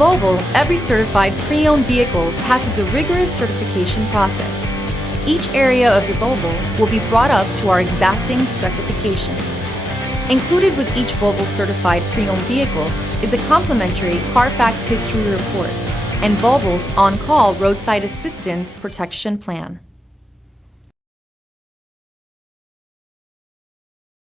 Volvo, every certified pre-owned vehicle passes a rigorous certification process. Each area of your Volvo will be brought up to our exacting specifications. Included with each Volvo certified pre-owned vehicle is a complimentary CARFAX history report and Volvo's on-call roadside assistance protection plan.